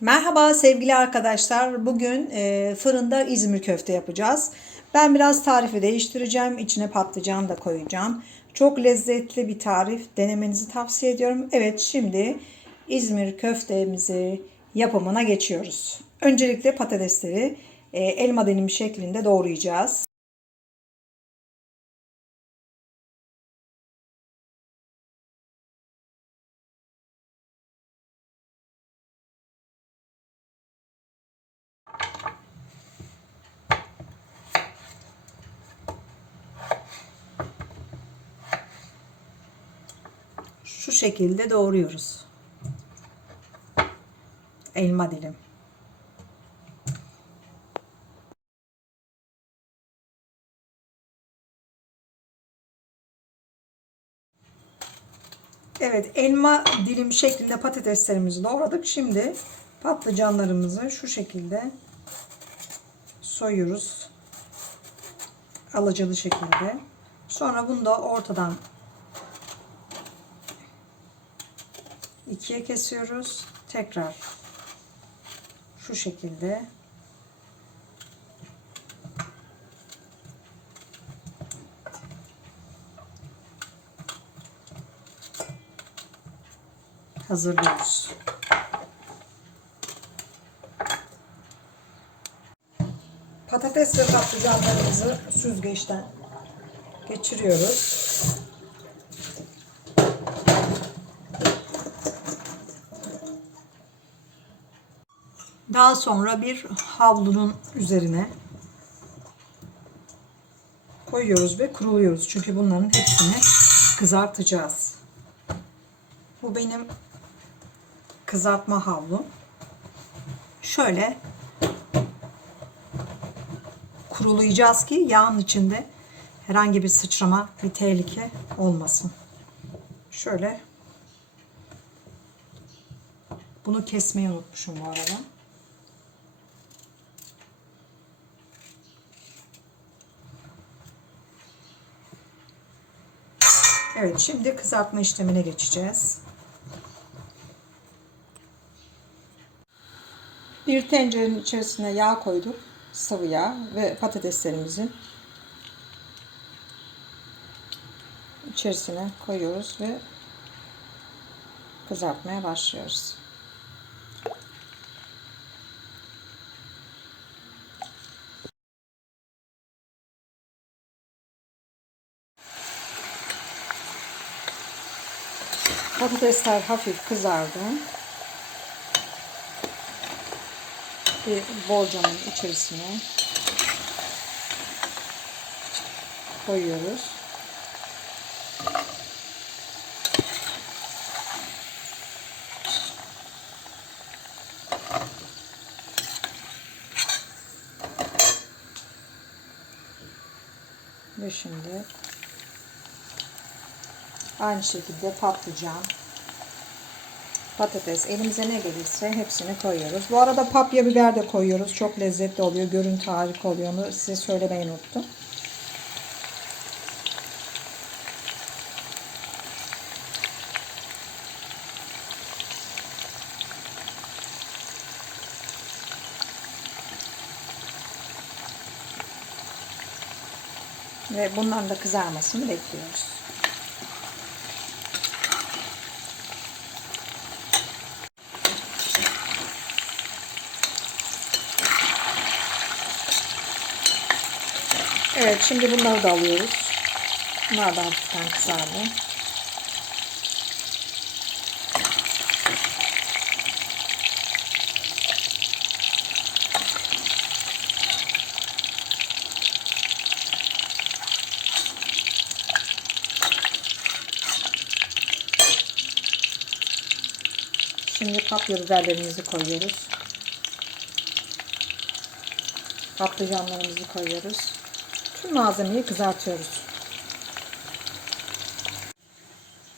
Merhaba sevgili arkadaşlar. Bugün e, fırında İzmir köfte yapacağız. Ben biraz tarifi değiştireceğim. İçine patlıcan da koyacağım. Çok lezzetli bir tarif. Denemenizi tavsiye ediyorum. Evet şimdi İzmir köftemizi yapımına geçiyoruz. Öncelikle patatesleri e, elma dilim şeklinde doğrayacağız. Şekilde doğruyoruz. Elma dilim. Evet, elma dilim şeklinde patateslerimizi doğradık. Şimdi patlıcanlarımızı şu şekilde soyuyoruz. Alacalı şekilde. Sonra bunu da ortadan ikiye kesiyoruz. Tekrar şu şekilde hazırlıyoruz. Patates ve patlıcanlarımızı süzgeçten geçiriyoruz. Daha sonra bir havlunun üzerine koyuyoruz ve kuruluyoruz. Çünkü bunların hepsini kızartacağız. Bu benim kızartma havlum. Şöyle kurulayacağız ki yağın içinde herhangi bir sıçrama, bir tehlike olmasın. Şöyle bunu kesmeyi unutmuşum bu arada. Evet şimdi kızartma işlemine geçeceğiz. Bir tencerenin içerisine yağ koyduk. Sıvı yağ ve patateslerimizi içerisine koyuyoruz ve kızartmaya başlıyoruz. Patatesler hafif kızardı. Bir borcamın içerisine koyuyoruz. Ve şimdi Aynı şekilde patlıcan, patates, elimize ne gelirse hepsini koyuyoruz. Bu arada papya biber de koyuyoruz. Çok lezzetli oluyor. Görüntü harika oluyor. Onu size söylemeyi unuttum. Ve bunların da kızarmasını bekliyoruz. Evet şimdi bunları da alıyoruz. Bunlar da hafiften kızardı. Şimdi kapya biberlerimizi koyuyoruz. Patlıcanlarımızı koyuyoruz. Tüm malzemeyi kızartıyoruz.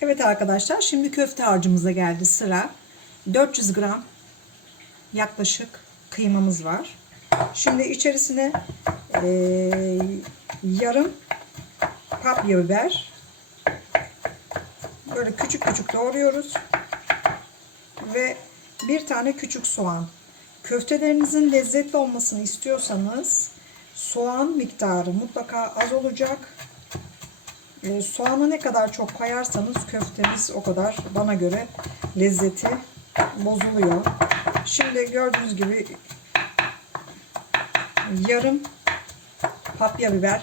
Evet arkadaşlar şimdi köfte harcımıza geldi sıra. 400 gram yaklaşık kıymamız var. Şimdi içerisine e, yarım kapya biber böyle küçük küçük doğruyoruz ve bir tane küçük soğan. Köftelerinizin lezzetli olmasını istiyorsanız soğan miktarı mutlaka az olacak. Ee, soğanı ne kadar çok koyarsanız köfteniz o kadar bana göre lezzeti bozuluyor. Şimdi gördüğünüz gibi yarım papya biber,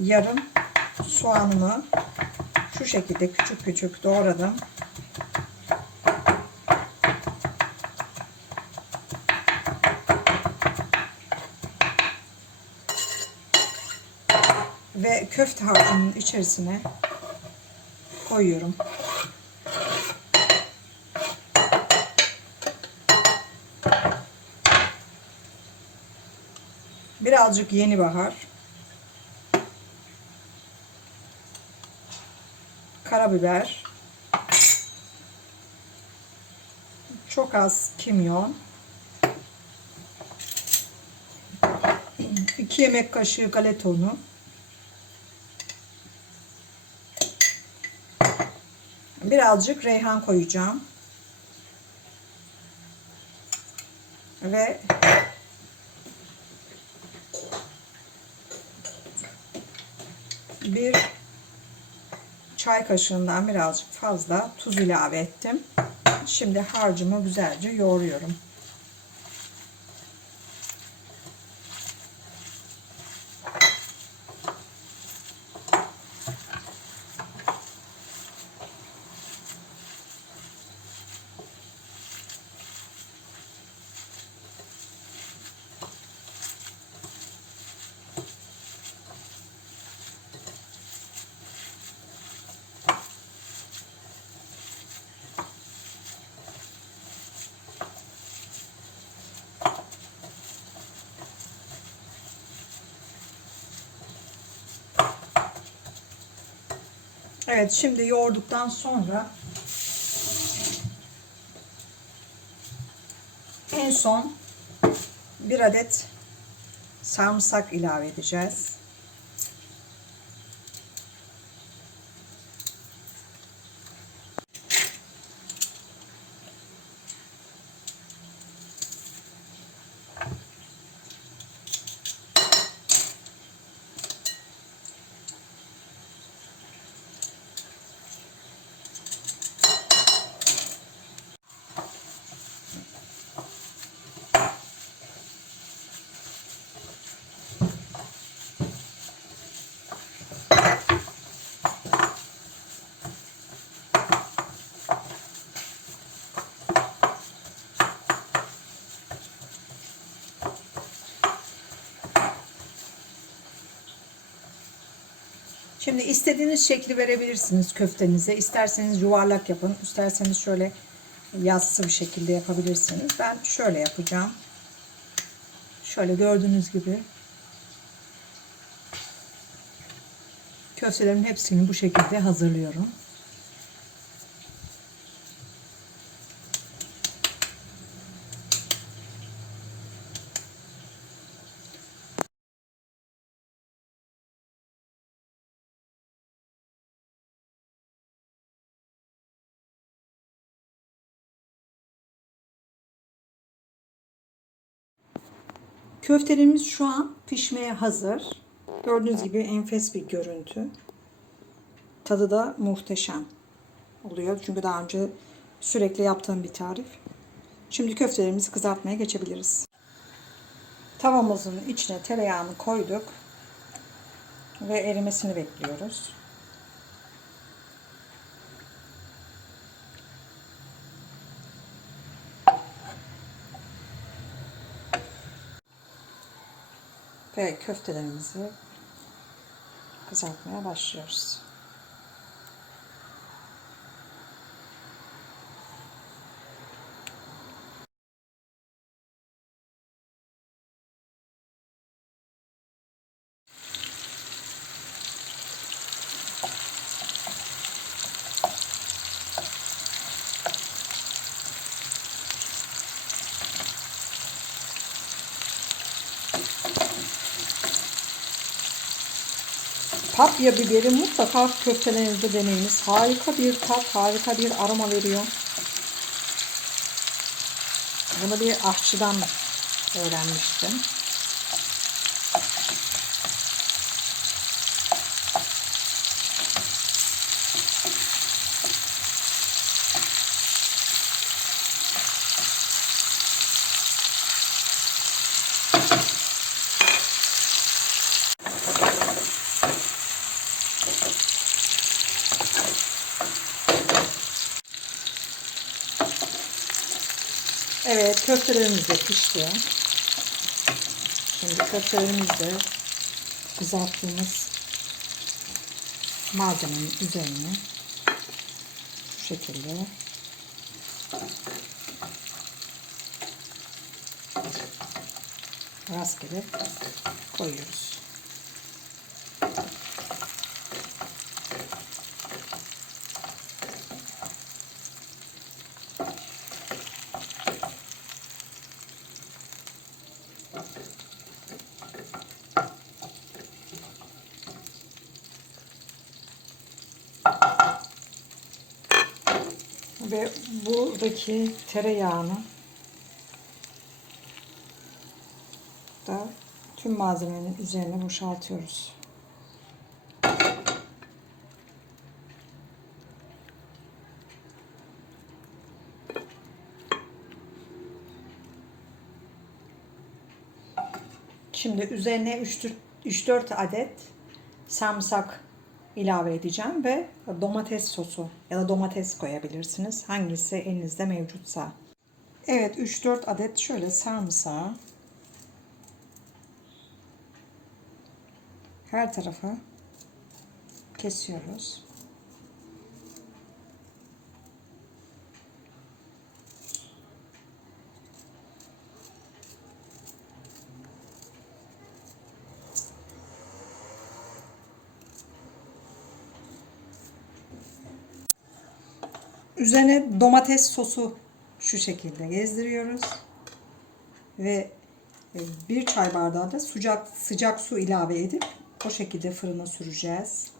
yarım soğanımı şu şekilde küçük küçük doğradım. Ve köfte harcının içerisine koyuyorum. Birazcık yeni bahar. Karabiber. Çok az kimyon. 2 yemek kaşığı galeta unu. Birazcık reyhan koyacağım. Ve bir çay kaşığından birazcık fazla tuz ilave ettim. Şimdi harcımı güzelce yoğuruyorum. Evet şimdi yoğurduktan sonra en son bir adet sarımsak ilave edeceğiz. Şimdi istediğiniz şekli verebilirsiniz köftenize. İsterseniz yuvarlak yapın. isterseniz şöyle yassı bir şekilde yapabilirsiniz. Ben şöyle yapacağım. Şöyle gördüğünüz gibi köftelerin hepsini bu şekilde hazırlıyorum. Köftelerimiz şu an pişmeye hazır. Gördüğünüz gibi enfes bir görüntü. Tadı da muhteşem oluyor. Çünkü daha önce sürekli yaptığım bir tarif. Şimdi köftelerimizi kızartmaya geçebiliriz. Tavamızın içine tereyağını koyduk. Ve erimesini bekliyoruz. Ve köftelerimizi kızartmaya başlıyoruz. Papya biberi mutlaka köftelerinizde deneyiniz. Harika bir tat, harika bir aroma veriyor. Bunu bir aşçıdan öğrenmiştim. Evet, köftelerimiz de pişti. Şimdi köftelerimizi kızarttığımız malzemenin üzerine şu şekilde rastgele koyuyoruz. Ve buradaki tereyağını da tüm malzemenin üzerine boşaltıyoruz. Şimdi üzerine 3-4 adet sarımsak ilave edeceğim ve domates sosu ya da domates koyabilirsiniz. Hangisi elinizde mevcutsa. Evet 3-4 adet şöyle sarımsağı her tarafa kesiyoruz. Üzerine domates sosu şu şekilde gezdiriyoruz. Ve e, bir çay bardağı da sıcak sıcak su ilave edip o şekilde fırına süreceğiz.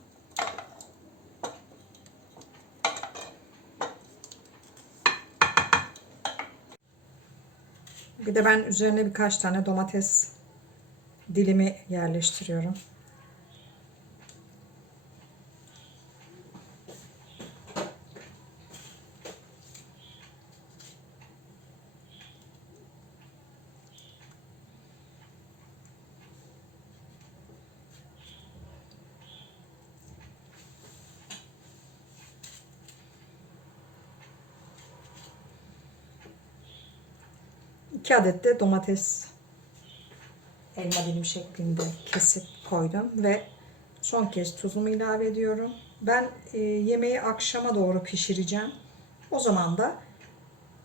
Bir de ben üzerine birkaç tane domates dilimi yerleştiriyorum. İki adet de domates elma dilim şeklinde kesip koydum ve son kez tuzumu ilave ediyorum. Ben e, yemeği akşama doğru pişireceğim. O zaman da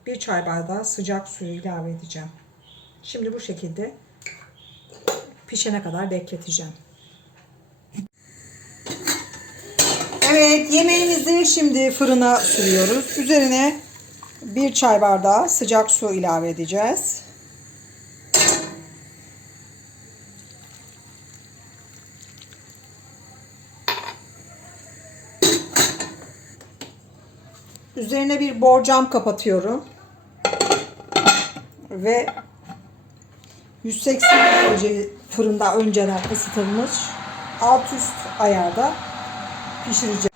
bir çay bardağı sıcak suyu ilave edeceğim. Şimdi bu şekilde pişene kadar bekleteceğim. Evet yemeğimizi şimdi fırına sürüyoruz. Üzerine bir çay bardağı sıcak su ilave edeceğiz. Üzerine bir borcam kapatıyorum. Ve 180 derece fırında önceden ısıtılmış alt üst ayarda pişireceğim.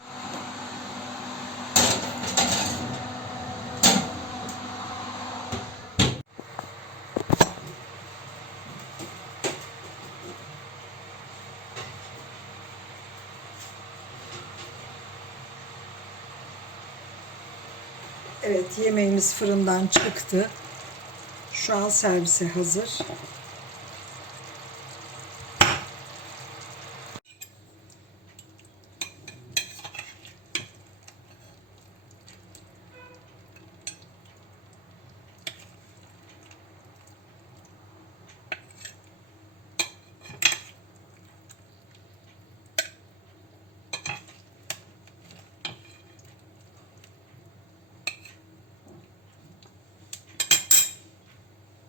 Evet yemeğimiz fırından çıktı. Şu an servise hazır.